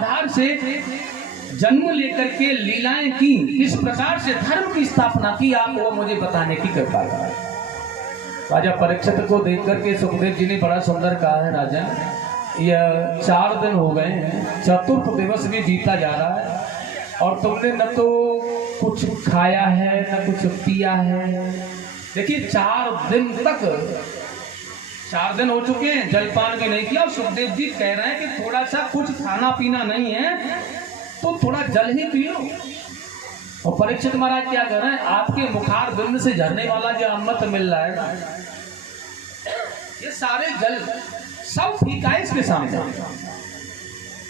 आधार से जन्म लेकर के लीलाएं की, किस प्रकार से धर्म की स्थापना की, आप वो मुझे बताने की कृपा करें। राजा परीक्षित को देख करके सुखदेव जी ने बड़ा सुंदर कहा है, राजन यह 4 दिन हो गए हैं, चतुर्थ दिवस भी बीता जा रहा है और तुमने न तो कुछ खाया है न कुछ पिया है। देखिए 4 दिन तक, 4 दिन हो चुके हैं, जलपान भी नहीं किया। सुखदेव जी कह रहे हैं कि थोड़ा सा कुछ खाना पीना नहीं है तो थोड़ा जल ही पी लो। और परीक्षित महाराज क्या कर रहे हैं, आपके मुखार बिंद से झरने वाला जो अमृत मिल रहा है ना, ये सारे जल सब फीका है इसके सामने।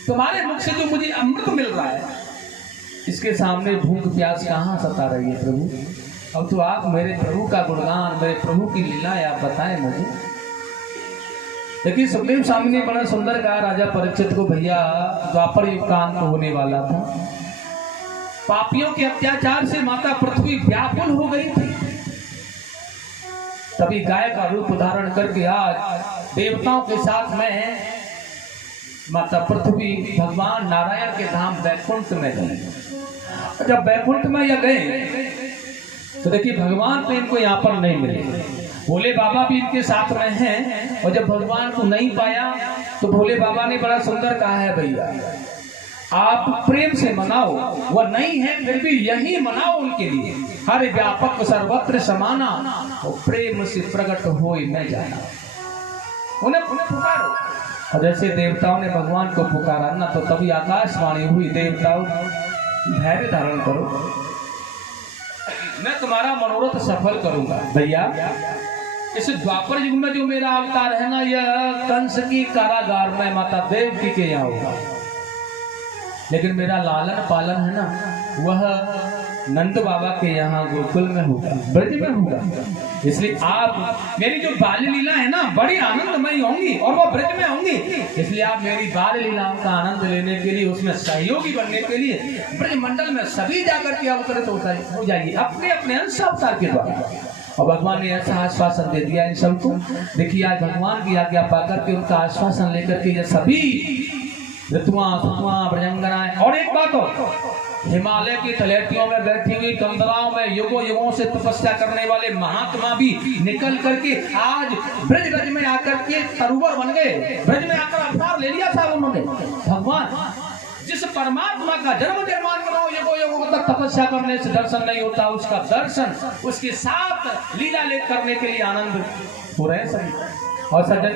तुम्हारे मुख से जो मुझे अमृत मिल रहा है, इसके सामने भूख प्यास कहाँ सता रही है प्रभु। अब तो आप मेरे प्रभु का गुणगान, मेरे प्रभु की लीला आप बताएं मुझे। देखिए सुखदेव स्वामी ने बड़ा सुंदर कहा राजा परीक्षित को, भैया द्वापर युग का अंत होने वाला था, पापियों के अत्याचार से माता पृथ्वी व्याकुल हो गई थी। तभी गाय का रूप धारण करके आज देवताओं के साथ में माता पृथ्वी भगवान नारायण के धाम वैकुंठ में गए। जब वैकुंठ में यह गए तो देखिए भगवान तो इनको यहाँ पर नहीं मिले, भोले बाबा भी इनके साथ में हैं। और जब भगवान को नहीं पाया तो भोले बाबा ने बड़ा सुंदर कहा है, भैया आप प्रेम से मनाओ, वह नहीं है फिर भी यही मनाओ उनके लिए। हर व्यापक सर्वत्र समाना, और प्रेम से प्रकट हो मैं जाना। उन्हें पुकारो। और जैसे देवताओं ने भगवान को पुकारा ना, तो तभी आकाशवाणी हुई, देवताओं धैर्य धारण करो, मैं तुम्हारा मनोरथ सफल करूंगा। भैया इस द्वापर युग में जो मेरा अवतार है ना, यह कंस की कारागार में माता देवकी के यहाँ होगा, लेकिन मेरा लालन पालन है ना, वह नंद बाबा के यहाँ गोकुल में होगा, ब्रज में होगा। इसलिए आप मेरी जो बाल लीला है ना, बड़ी आनंदमयी होंगी और वो ब्रज में होंगी। इसलिए आप मेरी बाल लीलाओं का आनंद लेने के लिए, उसमें सहयोगी बनने के लिए ब्रज मंडल में सभी जाकर के अवतरित हो जाइए अपने अपने अंश अवतार के द्वारा। और भगवान ने ऐसा आश्वासन दे दिया इन सबको। देखिए आज भगवान की आज्ञा पाकर के, उनका आश्वासन लेकर के ये सभी ऋतुआं ब्रजंगनाएं। और एक बात हो, हिमालय की तलहटियों में बैठी हुई कंदराओं में युगों युगों से तपस्या करने वाले महात्मा भी निकल करके आज ब्रज में आकर के तरुवर बन गए, ब्रज में आकर अवतार ले लिया था उन्होंने। भगवान जिस परमात्मा का जन्म निर्माण करो युगों युगों तक तपस्या करने से दर्शन नहीं होता, उसका दर्शन उसके साथ लीला ले करने के लिए आनंद हो रहे सभी। और सज्जन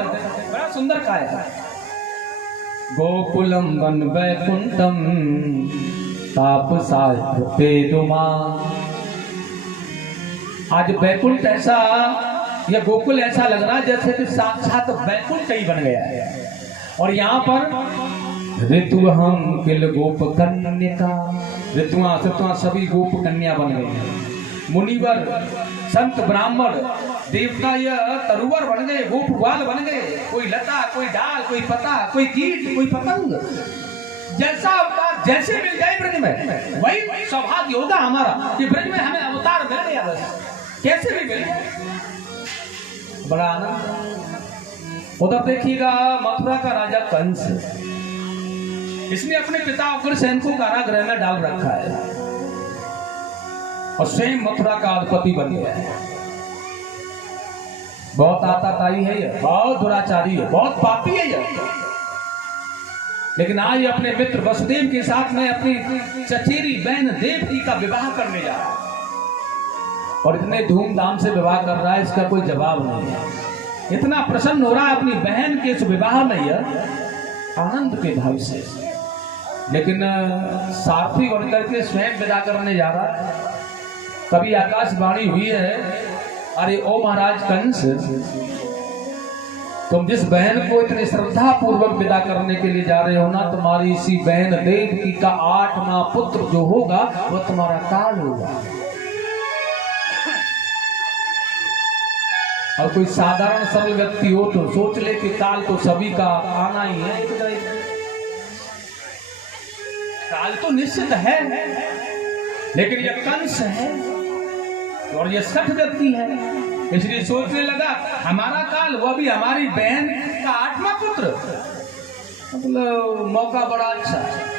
बड़ा सुंदर कहा है, गोकुलम वन वैकुंठम तापसापेदुमा। आज वैकुंठ ऐसा, या गोकुल ऐसा लग रहा है जैसे कि साक्षात वैकुंठ ही बन गया है। और यहाँ पर ऋतु हम किल गोप कन्या, ऋतुआं सभी गोप कन्या बन गई हैं। मुनिवर संत ब्राह्मण देवता यह तरुवर बन गए, गोप ग्वाल बन गए। कोई लता, कोई डाल, कोई पता, कोई कीट, कोई पतंग, जैसा अवतार जैसे मिल जाए ब्रज में, वही सौभाग्य होगा हमारा कि ब्रज में हमें अवतार मिल गया, बस कैसे भी मिल जाए, बड़ा आनंद। उधर देखिएगा मथुरा का राजा कंस, इसने अपने पिता उग्रसेन को कारागृह में डाल रखा है और स्वयं मथुरा का अधिपति बन गया है। बहुत आताताई है यह, बहुत दुराचारी है, बहुत पापी है यह। लेकिन आज अपने मित्र वसुदेव के साथ में अपनी चचेरी बहन देवकी का विवाह करने जा रहा है और इतने धूमधाम से विवाह कर रहा है, इसका कोई जवाब नहीं है। इतना प्रसन्न हो रहा है अपनी बहन के इस विवाह में यह आनंद के भाव से। लेकिन सारथी बनकर के स्वयं विदा करने जा रहा है। कभी आकाशवाणी हुई है, अरे ओ महाराज कंस, तुम जिस बहन को इतने श्रद्धा पूर्वक विदा करने के लिए जा रहे हो ना, तुम्हारी इसी बहन देवकी का 8वां पुत्र जो होगा वह तुम्हारा काल होगा। और कोई साधारण सरल व्यक्ति हो तो सोच ले कि काल तो सभी का आना ही है, काल तो निश्चित है, लेकिन यह कंस है और यह सठ व्यक्ति है, इसलिए सोचने लगा हमारा काल, वह भी हमारी बहन का 8वां पुत्र, मतलब मौका बड़ा अच्छा है।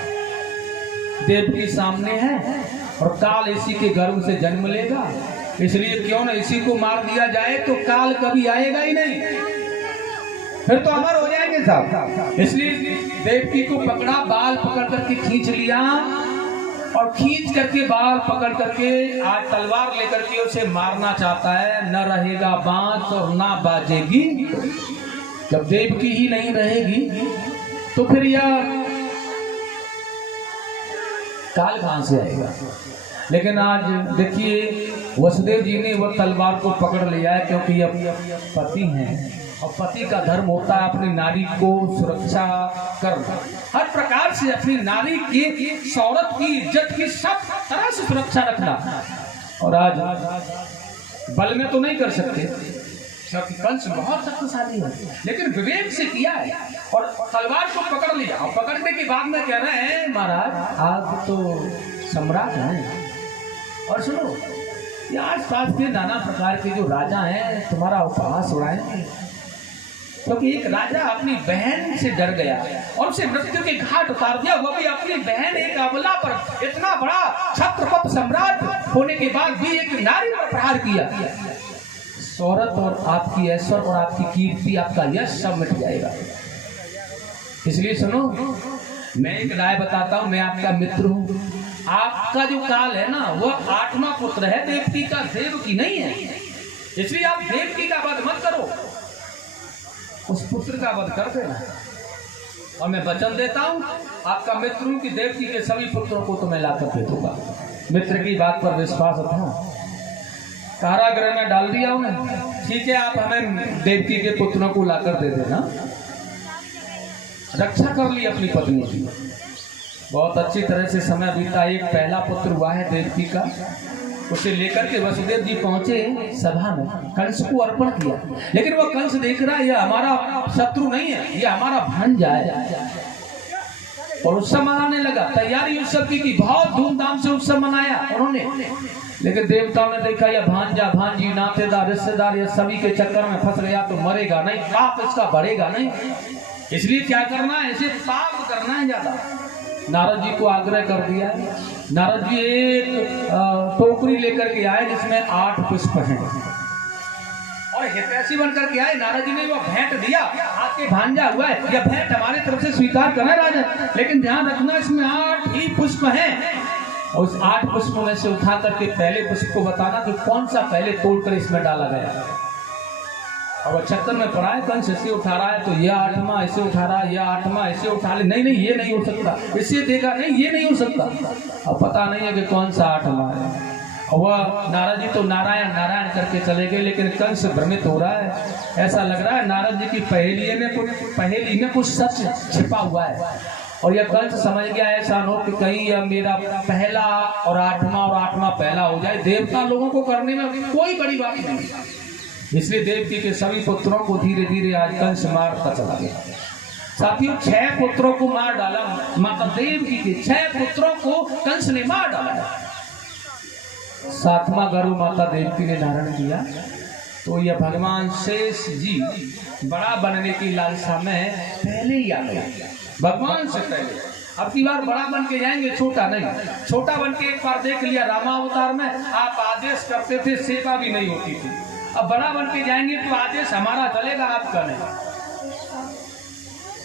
देवकी सामने है और काल इसी के गर्भ से जन्म लेगा, इसलिए क्यों ना इसी को मार दिया जाए, तो काल कभी आएगा ही नहीं, फिर तो अमर हो जाएंगे साहब। इसलिए देवकी को पकड़ा, बाल पकड़ करके खींच लिया और खींच करके बाल पकड़ करके आज तलवार लेकर के उसे मारना चाहता है। न रहेगा बांस और ना बाजेगी। जब देवकी ही नहीं रहेगी तो फिर यह काल कहां से आएगा। लेकिन आज देखिए वसुदेव जी ने वह तलवार को पकड़ लिया है, क्योंकि यह पति हैं और पति का धर्म होता है अपनी नारी को सुरक्षा करना, हर प्रकार से अपनी नारी की, औरत की इज्जत की सब तरह से सुरक्षा रखना। और आज बल में तो नहीं कर सकते, क्योंकि कंस बहुत शक्तिशाली है, लेकिन विवेक से किया है और तलवार को पकड़ लिया। और पकड़ने के बाद में कह रहे हैं महाराज आप तो सम्राट हैं, और सुनो ये आस पास के नाना प्रकार के जो राजा हैं तुम्हारा उपहास उड़ाएंगे, क्योंकि एक राजा अपनी बहन से डर गया और उसे मृत्यु के घाट उतार दिया, वो भी अपनी बहन एक अबला पर। इतना बड़ा छत्रपति सम्राट होने के बाद भी एक नारी पर प्रहार किया। शौहरत और आपकी ऐश्वर्य और आपकी कीर्ति, आपका यश सब मिट जाएगा। इसलिए सुनो मैं एक राय बताता हूं, मैं आपका मित्र हूं। आपका जो काल है ना वह 8वां पुत्र है देवकी का, देवकी नहीं है, इसलिए आप देवकी का वध मत करो, उस पुत्र का वध कर देना। और मैं वचन देता हूं आपका मित्र हूं कि देवकी के सभी पुत्रों को तो मैं लाकर दे दूंगा। मित्र की बात पर विश्वास रखना। कारागृह में डाल दिया उन्हें, ठीक है आप हमें देवकी के पुत्रों को लाकर दे देना। रक्षा कर ली अपनी पत्नी की, बहुत अच्छी तरह से समय बीता। एक पहला पुत्र हुआ है देवकी का, उसे लेकर के वसुदेव जी पहुंचे सभा में, कंस को अर्पण किया। लेकिन वह कंस देख रहा है यह हमारा शत्रु नहीं है, यह हमारा भांजा है, और उत्सव मनाने लगा। तैयारी उत्सव की बहुत धूमधाम से उत्सव मनाया उन्होंने। लेकिन देवताओं ने देखा यह भांजा भांजी नातेदार रिश्तेदार ये सभी के चक्कर में फंस गया तो मरेगा नहीं, पाप इसका बढ़ेगा नहीं। इसलिए क्या करना है, इसे पाप करना है ज्यादा। नारद जी को आग्रह कर दिया। नारद जी एक टोकरी लेकर के आए जिसमें 8 पुष्प हैं और हितैषी बनकर के आए। नारद जी ने वो भेंट दिया, आपके भांजा हुआ है, यह भेंट हमारी तरफ से स्वीकार करना राजन, लेकिन ध्यान रखना इसमें 8 ही पुष्प हैं। और उस 8 पुष्पों में से उठा करके पहले पुष्प को बताना कि कौन सा पहले तोड़कर इसमें डाला गया। और वह चक्कर में पड़ा है, कंस इसे उठा रहा है तो यह 8वां इसे उठा रहा है, यह 8वां इसे उठा ले, नहीं नहीं ये नहीं हो सकता, इससे देखा नहीं ये नहीं हो सकता। अब पता नहीं है कि कौन सा 8वां है। और वह नारद जी तो नारायण नारायण करके चले गए, लेकिन कंस भ्रमित हो रहा है। ऐसा लग रहा है नारद जी की पहेली में कुछ सच छिपा हुआ है। और यह कंस समझ गया ऐसा हो कि कहीं यह मेरा पहला और 8वां पहला हो जाए। देवता लोगों को करने में कोई बड़ी बात नहीं, इसलिए देवकी के सभी पुत्रों को धीरे धीरे आज कंस मारता चला गया। साथियों 6 पुत्रों को मार डाला, माता देवकी के 6 पुत्रों को कंस ने मार डाला। 7वां गर्भ माता देवकी ने धारण किया। तो यह भगवान शेष जी बड़ा बनने की लालसा में पहले ही आ गए, भगवान से पहले। अब की बार बड़ा बन के जाएंगे, छोटा नहीं। छोटा बन के एक बार देख लिया रामावतार में, आप आदेश करते थे, सेवा भी नहीं होती थी। अब बड़ा बन के जाएंगे तो आदेश हमारा चलेगा, आपका नहीं।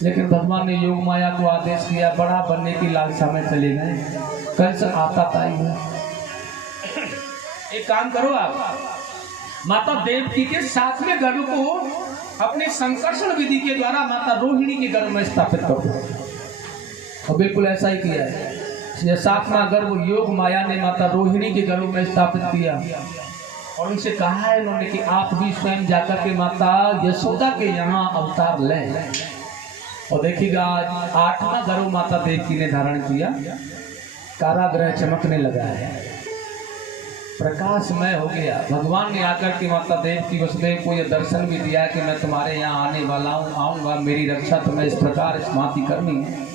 लेकिन भगवान ने योग माया को आदेश किया, बड़ा बनने की लालसा में चले गए। कंस आता ताई है। एक काम करो आप, माता देवकी के 7वें गर्भ को अपने संकर्षण विधि के द्वारा माता रोहिणी के गर्भ में स्थापित करो। और बिल्कुल ऐसा ही किया है। यह 7वां गर्भ योग माया ने माता रोहिणी के गर्भ में स्थापित किया। और उनसे कहा है उन्होंने कि आप भी स्वयं जाकर के माता यशोदा के यहाँ अवतार लें। और देखिएगा आज 8वां गर्भ माता देवकी ने धारण किया। कारागृह चमकने लगा है, प्रकाशमय हो गया। भगवान ने आकर के माता देवकी वसुदेव को यह दर्शन भी दिया कि मैं तुम्हारे यहाँ आने वाला हूँ, आऊँगा, मेरी रक्षा तुम्हें इस प्रकार इस भांति करनी है।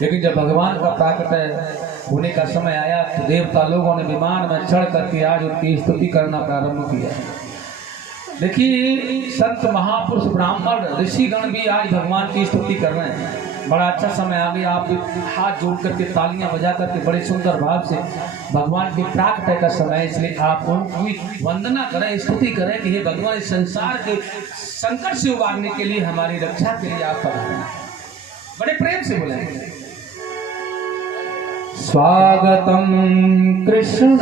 लेकिन जब भगवान का प्राकट होने का समय आया तो देवता लोगों ने विमान में चढ़ करके आज उनकी स्तुति करना प्रारंभ किया। देखिए संत महापुरुष ब्राह्मण ऋषिगण भी आज भगवान की स्तुति कर रहे हैं। बड़ा अच्छा समय आ गया। आप भी हाथ जोड़ करके तालियां बजा करके बड़े सुंदर भाव से भगवान की प्रार्थना का समय है, इसलिए आप उनकी वंदना करें, स्तुति करें कि हे भगवान इस संसार के संकट से उबारने के लिए, हमारी रक्षा के लिए आप पधारे। बड़े प्रेम से बोले स्वागतम कृष्ण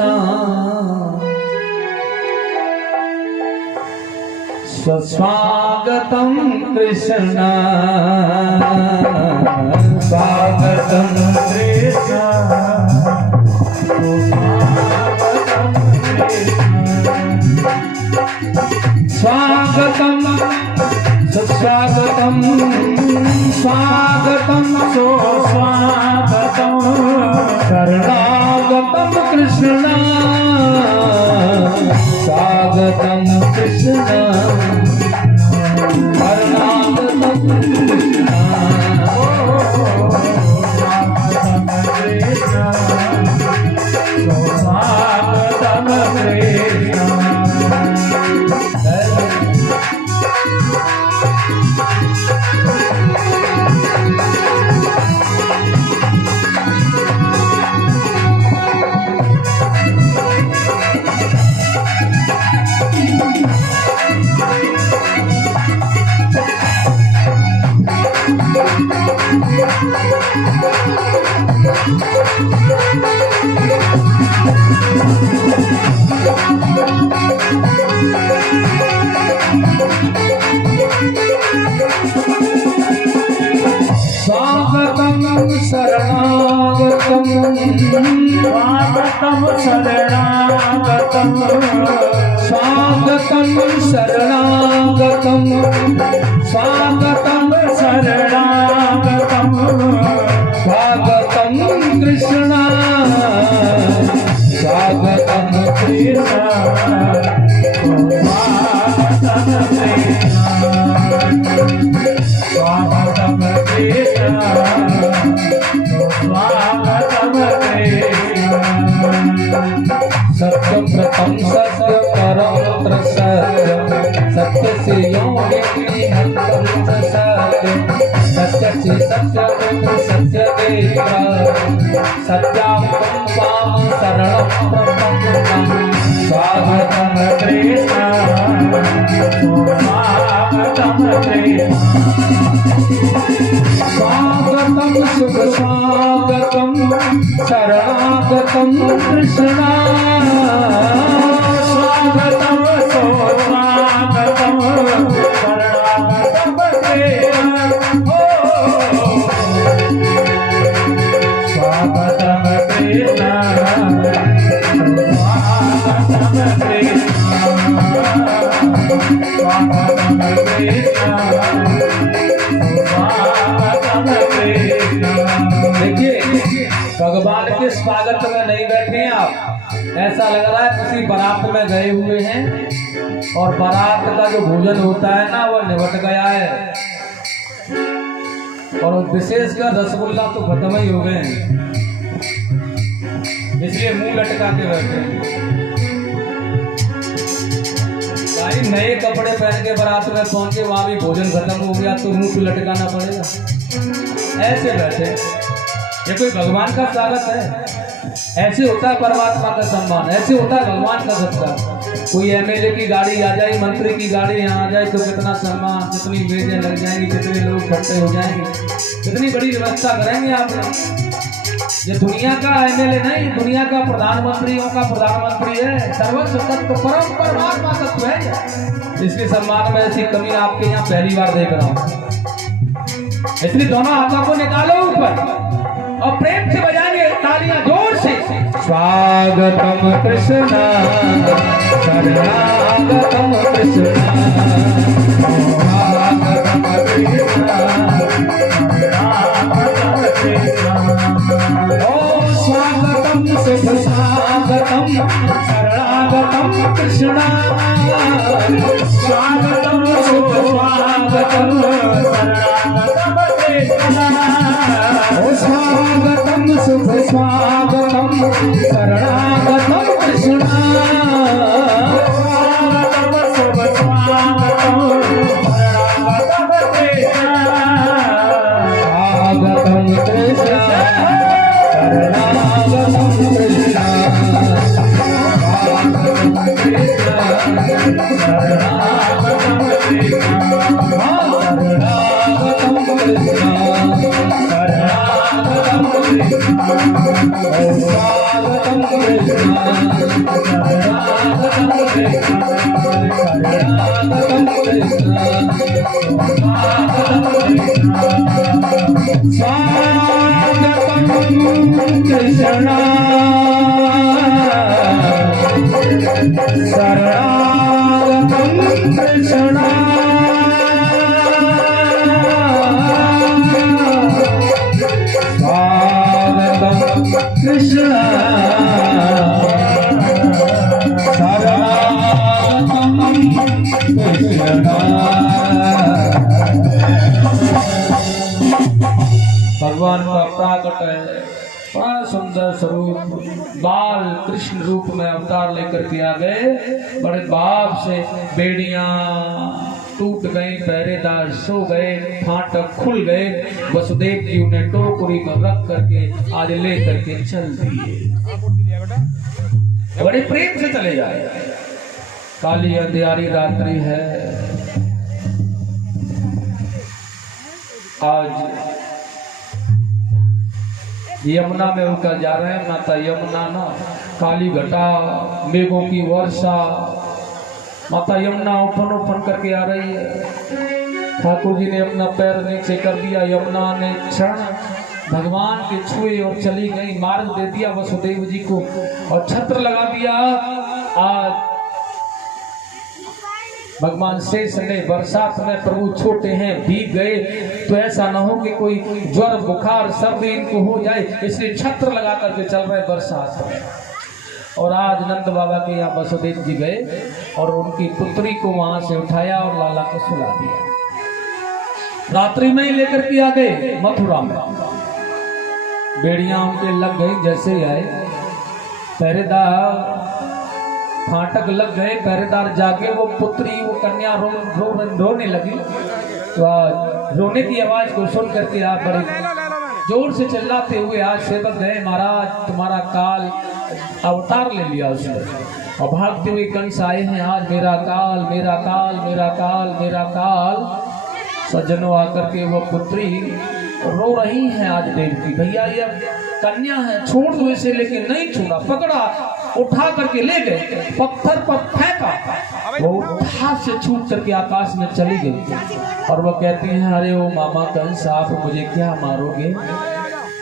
स्वागतम कृष्ण स्वागतम कृष्ण स्वागतम स्वागतम स्वागतम स्वागतम शरणागतम कृष्ण स्वागतम कृष्ण शरणागतम कृष्ण स्वागतम कृष्ण। स्वागतम शरणागतम स्वागतम शरणागतम स्वागतम शरणागतम स्वागतम शरणागतम स्वागतम कृष्ण स्वागतम कृष्ण स्वागतम कृष्ण स्वागतम सत्यम प्रथम सत्य परम सत्य सत्य से सत्य से सत्य सत्य सत्याम पाम शरणम प्रपन्नम स्वागतम कृष्ण स्वागतम कृष्ण स्वागतम शुभ स्वागतम शरणागतम कृष्ण स्वागतम स्वागतम शरणागतम कृष्ण स्वागतम कृष्ण स्वागतम देखिए भगवान के स्वागत में नहीं बैठे हैं आप, ऐसा लग रहा है किसी बारात में गए हुए हैं और बारात का जो भोजन होता है ना वो निबट गया है और विशेषकर रसगुल्ला तो खत्म ही हो गए हैं, इसलिए मुंह लटका के बैठे हैं। भाई नए कपड़े पहन के बारात में पहुंचे, वहां भी भोजन खत्म हो गया तो मुंह पे लटकाना पड़ेगा, ऐसे बैठे। ये कोई भगवान का स्वागत है? ऐसे होता है परमात्मा का सम्मान, ऐसे होता है भगवान का सत्कार। कोई एमएलए की गाड़ी आ जाए, मंत्री की गाड़ी यहाँ आ जाए तो कितना सम्मान, कितनी मेजें लग जाएंगी, कितने लोग इकट्ठे हो जाएंगे, कितनी बड़ी व्यवस्था करेंगे आप। ये दुनिया का एमएलए नहीं, दुनिया का प्रधानमंत्रियों का प्रधानमंत्री है, सर्वस्व तत्व परम परमात्मा तत्व है। इसके सम्मान में ऐसी कमी आपके यहाँ पहली बार देख रहा हूँ, इसलिए दोनों हाथों को निकालो ऊपर और प्रेम से बजाएंगे तालियां जोर से। स्वागतम कृष्ण शरणागतम कृष्ण स्वागतम कृष्ण शरणागतम कृष्ण ओ स्वागतम शुभ स्वागतम शरणागतम कृष्ण स्वागतम शुभ स्वागतम शरणागतम कृष्ण स्वागतम शुभ स्वागतम शरणागतम कृष्ण स्वागतम शुभ स्वागतम शरणागतम कृष्ण स्वागतम कृष्ण स्वागतम कृष्ण स्वागतम कृष्ण स्वागतम कृष्ण शरणागतम कृष्ण स्वागतम कृष्ण शरणागतम कृष्ण। भगवान का प्राकट है, बड़ा सुंदर स्वरूप, बाल कृष्ण रूप में अवतार लेकर के आ गए। बड़े भाव से बेड़ियां टूट गई, पहरेदार सो गए, फाटक खुल गए। वसुदेव जी उन्हें टोकरी में रख करके आज ले करके चल दिए, बड़े प्रेम से चले जाए। काली अंधियारी रात्रि है, आज यमुना में होकर जा रहे हैं। माता यमुना ना काली घटा मेघों की वर्षा, माता यमुना उफन उफन करके आ रही है। ठाकुर जी ने अपना पैर नीचे कर दिया, यमुना ने क्षण भगवान के छुए और चली गई। मार्ग दे दिया वसुदेव जी को और छत्र लगा दिया। आज भगवान शेष ने बरसात में प्रभु छोटे हैं, भीग गए तो ऐसा ना हो कि कोई ज्वर बुखार सर्दी इनको हो जाए, इसलिए छत्र लगा करके चल रहे बरसात में। और आज नंद बाबा के यहाँ वसुदेव जी गए और उनकी पुत्री को वहां से उठाया और लाला को सुला दिया। रात्रि में ही लेकर के आ गए मथुरा में। बेड़ियां उनके लग गई, जैसे आए पहरेदार फाटक लग गए, पहरेदार जाके वो पुत्री वो कन्या रोने लगी। तो रोने की आवाज को सुन करके आप बड़े जोर से चिल्लाते हुए आज सेवक गए, महाराज तुम्हारा काल अवतार ले लिया उसने। और भागते हुए कंस आए हैं, आज मेरा काल मेरा काल मेरा काल मेरा काल। सज्जनों आकर के वो पुत्री रो रही हैं आज देवकी, भैया ये कन्या है, छोड़ दो इसे, लेकिन नहीं छोड़ा, पकड़ा, उठा करके ले गए, पत्थर पर फेंका, वो हाथ से छूट करके आकाश में चली गई। और वो कहती हैं, अरे ओ मामा कंस आप मुझे क्या मारोगे,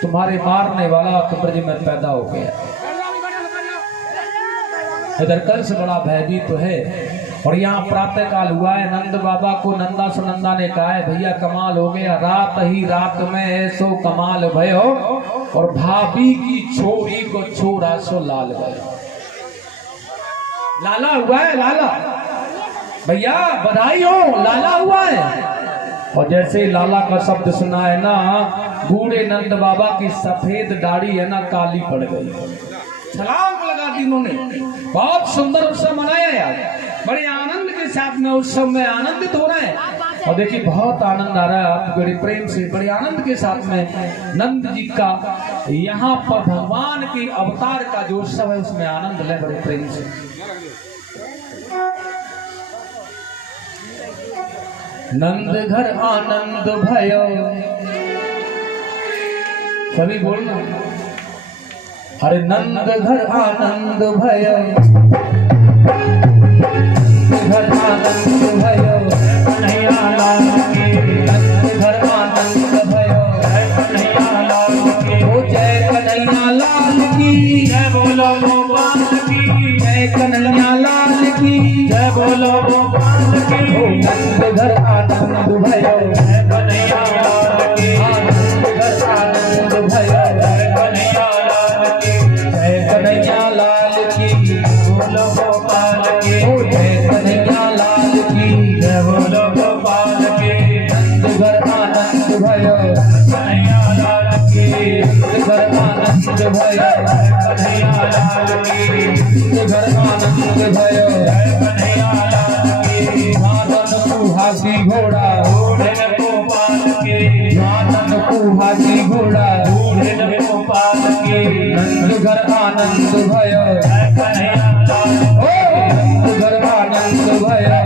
तुम्हारे मारने वाला तो ब्रज में पैदा हो गया। इधर कंस बड़ा भयभीत तो है। और यहाँ प्रातः काल हुआ है, नंद बाबा को नंदा सुनंदा ने कहा है, भैया कमाल हो गया, रात ही रात में ऐसो कमाल भयो, और भाभी की छोरी को छोरा सो लाल भयो। लाला हुआ है, लाला भैया बधाई हो, लाला हुआ है। और जैसे लाला का शब्द सुना है ना, बूढ़े नंद बाबा की सफेद दाढ़ी है ना काली पड़ गई, छलांग लगा दी उन्होंने। बहुत सुंदर उत्सव मनाया यार, बड़े आनंद के साथ में उत्सव में आनंदित हो रहे हैं। और देखिए बहुत आनंद आ रहा है, आप बड़े प्रेम से बड़े आनंद के साथ में नंद जी का यहाँ पर भगवान के अवतार का जो उत्सव है उसमें आनंद ले बड़े प्रेम से। नंद घर आनंद भयो, सभी बोलना, अरे नंद घर आनंद भयो, घर आनंद भयो, कन्हैया लाल की, नंद घर आनंद भयो, कन्हैया लाल की, ओ जय कन्हैया लाल की, जय बोलो गोपाल की, जय कन्हैया लाल की, जय बोलो गोपाल की। ओ नंद घर आनंद भयो, जय कन्हैया लाल की, नंद घर आनंद भयो, जय कन्हैया लाल की, जय कन्हैया लाल की, बोलो गोपाल की, ओ जय कन्हैया लाल की, जय बोलो गोपाल की। नंद घर आनंद भयो, कन्हैया लाल की, नंद घर आनंद भयो, कन्हैया लाल की, नंद घर आनंद भयो, कन्हैया लाल की। नादन कुहासी घोड़ा, घोड़े गोपाल के, नादन कुहासी घोड़ा, घोड़े गोपाल के। नंद घर आनंद भयो, कन्हैया लाल की, नंद घर आनंद भयो,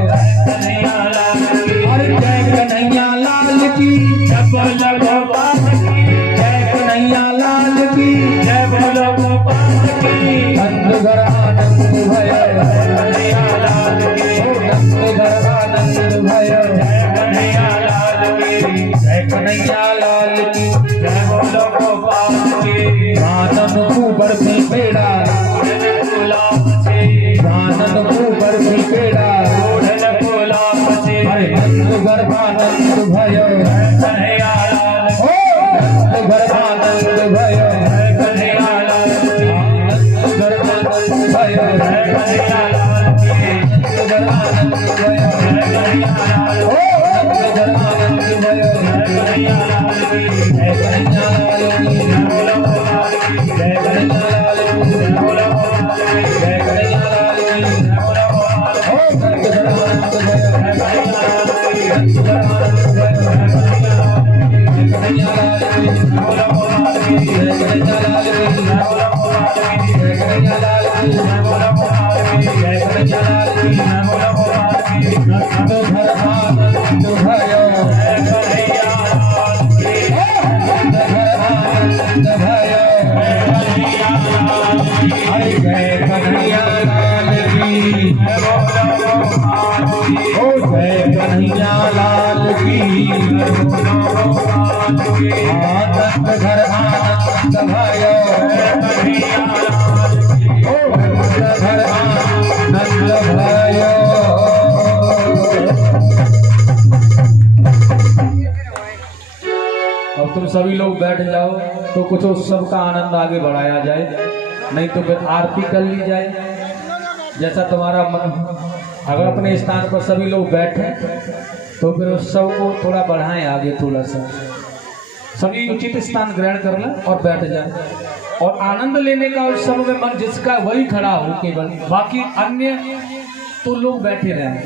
कन्हैया लाल की। अरे जय कन्हैया लाल की, जय बोलो गोपाल की, जय कन्हैया लाल की, जय बोलो घर आनंद भयो घर आनंद भयो। अब तुम सभी लोग बैठ जाओ तो कुछ उत्सव का आनंद आगे बढ़ाया जाए, नहीं तो फिर आरती कर ली जाए जैसा तुम्हारा मन। अगर अपने स्थान पर सभी लोग बैठे तो फिर उत्सव को थोड़ा बढ़ाएं आगे, थोड़ा सा सभी उचित स्थान ग्रहण कर लें और बैठ जाए। और आनंद लेने का उत्सव में मन जिसका वही खड़ा हो केवल, बाकी अन्य तो लोग बैठे रहें।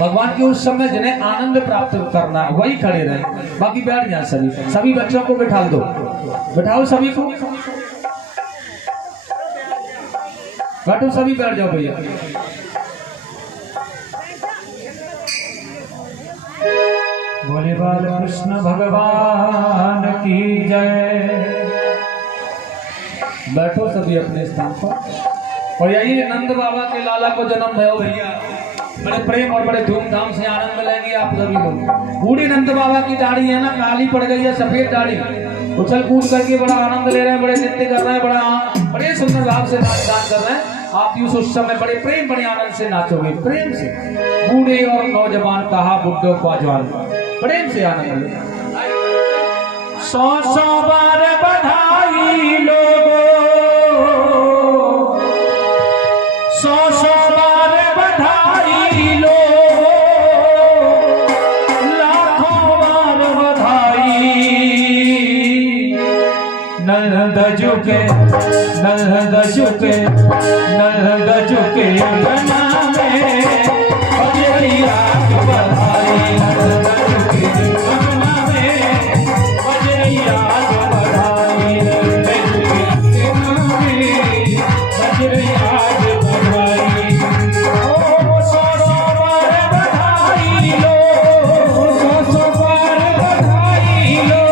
भगवान के उस समय जिन्हें आनंद प्राप्त करना वही खड़े रहें, बाकी बैठ जाए सभी। सभी बच्चों को बिठा दो, बिठाओ सभी को, बैठो सभी, बैठ जाओ भैया। बोले बाल कृष्ण भगवान की जय। बैठो सभी अपने स्थान पर। और यही नंद बाबा के लाला को जन्म भयो भैया, बड़े प्रेम और बड़े धूमधाम से आनंद लेंगे आप सभी लोग। बूढ़ी नंद बाबा की दाढ़ी है ना, काली पड़ गई है, सफेद दाढ़ी, उछल कूद करके बड़ा आनंद ले रहे हैं, बड़े नृत्य कर रहे हैं, बड़े सुंदर भाव से नाच गान कर रहे हैं। आप भी उस समय बड़े प्रेम बड़े आनंद से नाचोगे, प्रेम से। बूढ़े और नौजवान कहा, बुड्ढों का जवान, प्रेम से आनंद ले। 100 बार बधाई लोगो, 100 बार बधाई लोगो, लाखों बार बधाई। नंद झुके, नंद झुके, नंद झुके गना में बजरिया बधाई। नंद झुके गना में बजरिया बधाई। नंद झुके गना में बजरिया बधाई। ओ 100 बार बधाई लो, 100 बार बधाई लो,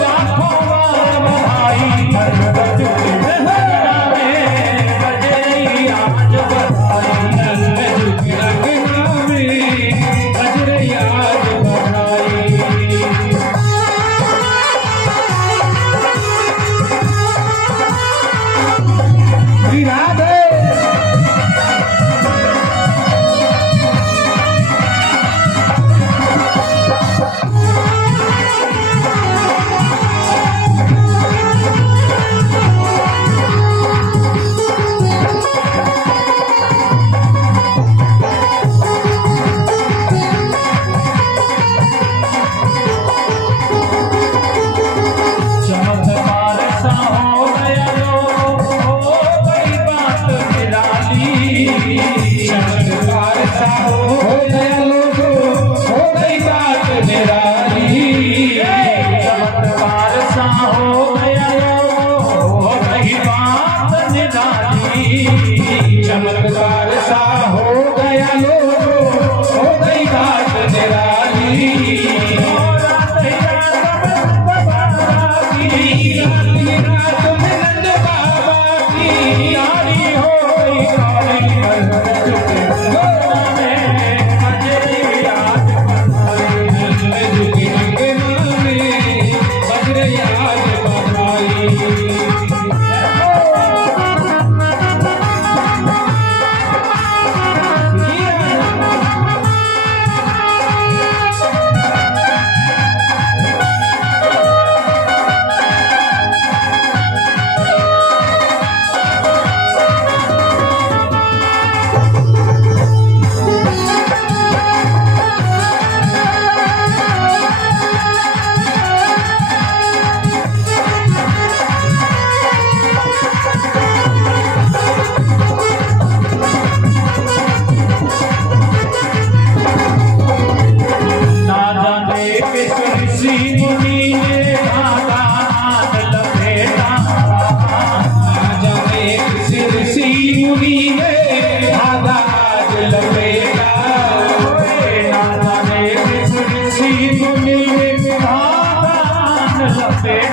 लाखों बार बधाई। नंद झुके गना में बजरिया बधाई। नंद झुके गना में बजरिया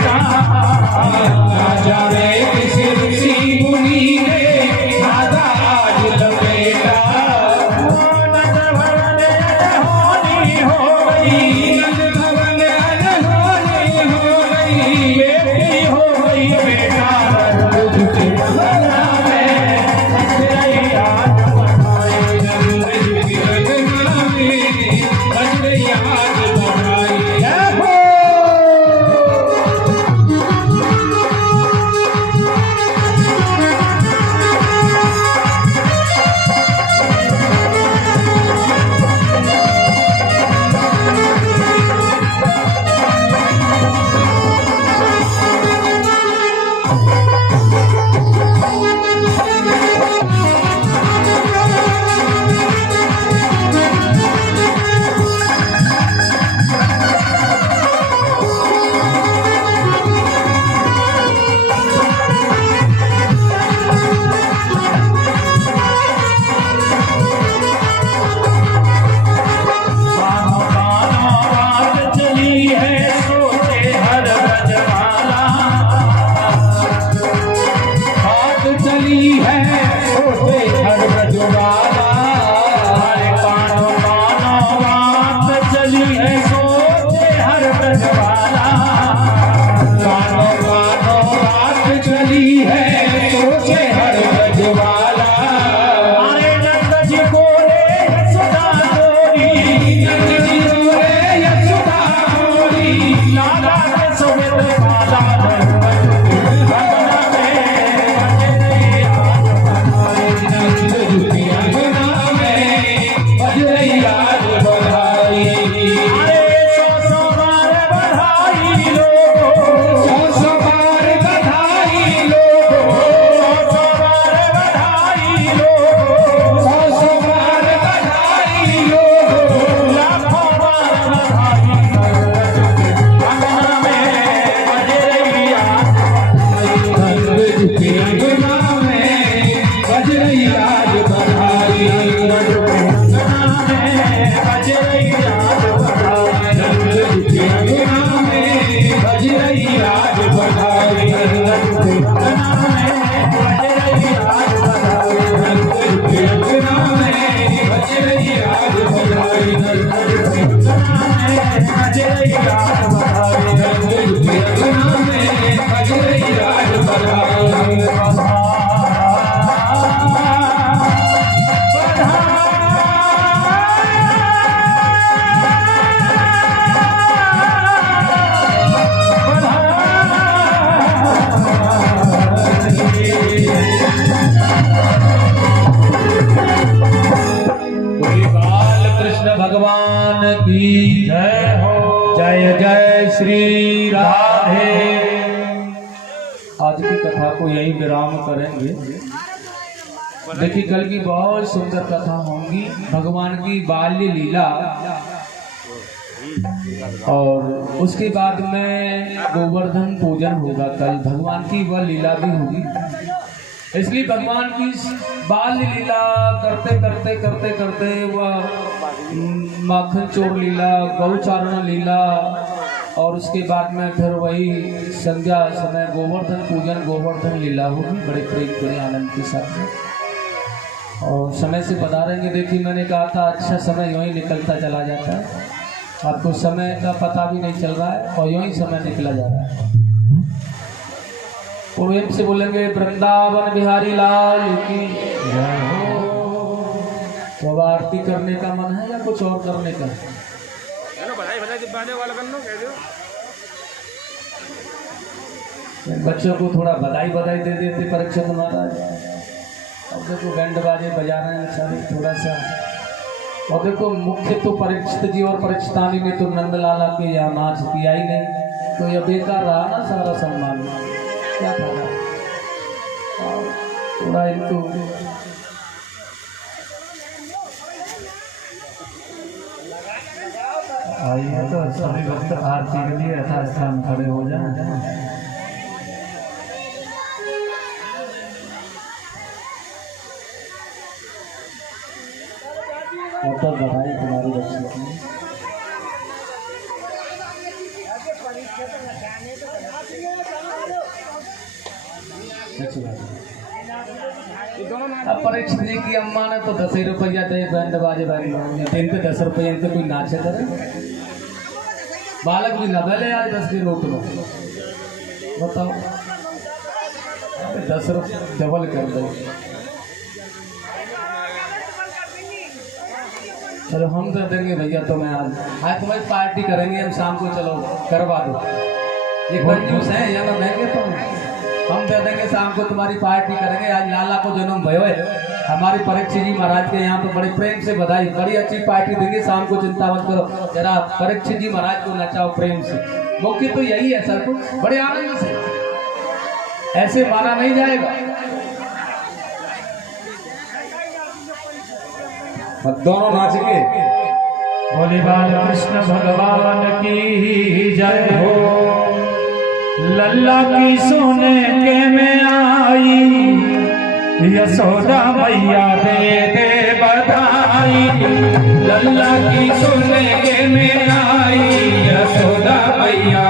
बेटा ना जाने किस ऋषि मुनि ने दादा आज लपेटा। नंद भवन अनहोनी हो गई, नंद भवन अनहोनी हो गई, बेटी हो गई बेटा तुझके भवना में बजरई आज बढ़ाई, तुझके भवना में बजरई आज बढ़ाई। भगवान की जय हो। जय जय श्री राधे। आज की कथा को यही विराम करेंगे। देखिए कल की बहुत सुंदर कथा होंगी, भगवान की बाल्य लीला, और उसके बाद में गोवर्धन पूजन होगा। कल भगवान की वह लीला भी होगी, इसलिए भगवान की बाल्य लीला करते करते करते करते वह माखन चोर लीला, गौचारण लीला, और उसके बाद में फिर वही संध्या समय गोवर्धन पूजन, गोवर्धन लीला होगी बड़े प्रेम बड़े आनंद के साथ। और समय से पधारेंगे। देखिए मैंने कहा था अच्छा समय यूँ ही निकलता चला जाता है, आपको समय का पता भी नहीं चल रहा है और यूँ ही समय निकला जा रहा है। प्रेम से बोलेंगे वृंदावन बिहारी लाल की जय हो। तो अब आरती करने का मन है या कुछ और करने का? बच्चों को थोड़ा बधाई दे देते परीक्षित महाराज। अब देखो बैंड बाजे बजा रहे हैं सारे थोड़ा सा। और देखो मुख्य तो परीक्षित जी और परीक्षितानी में तो नंदलाला के यहाँ नाच किया ही नहीं, तो यह बेकार रहा ना सारा सम्मान, क्या था थोड़ा इनको आइए तो सभी भक्त आरती के लिए यथास्थान खड़े हो जाए। तो बधाई तुम्हारी बच्ची की। सच बात है। अब परीक्षित जी की अम्मा ने तो 10 रुपया दे बैंड बाजे बैंड दिन पे 10 रुपये इनसे कोई नाचे करे बालक भी न बेले आज 10 की रोट लो बताओ 10 रुपये डबल कर दो। चलो हम तो देंगे भैया तुम्हें आज तुम्हारी पार्टी करेंगे हम शाम को चलो करवा दो ये कंजूस है या ना देंगे तुम हम दे देंगे शाम को तुम्हारी पार्टी करेंगे। आज लाला को जन्म भयो है हमारे परीक्षित जी महाराज के यहाँ तो बड़े प्रेम से बधाई बड़ी अच्छी पार्टी देंगे शाम को चिंता मत करो जरा परीक्षित जी महाराज को नचाओ प्रेम से। मुख्य तो यही है सर कुछ बड़े आनंद से ऐसे माना नहीं जाएगा। दोनों नाच के बोले बाल कृष्ण भगवान की जय हो। लल्ला की सोने के में आई यशोदा मैया दे दे बधाई। लल्ला की सोने के में आई यशोदा मैया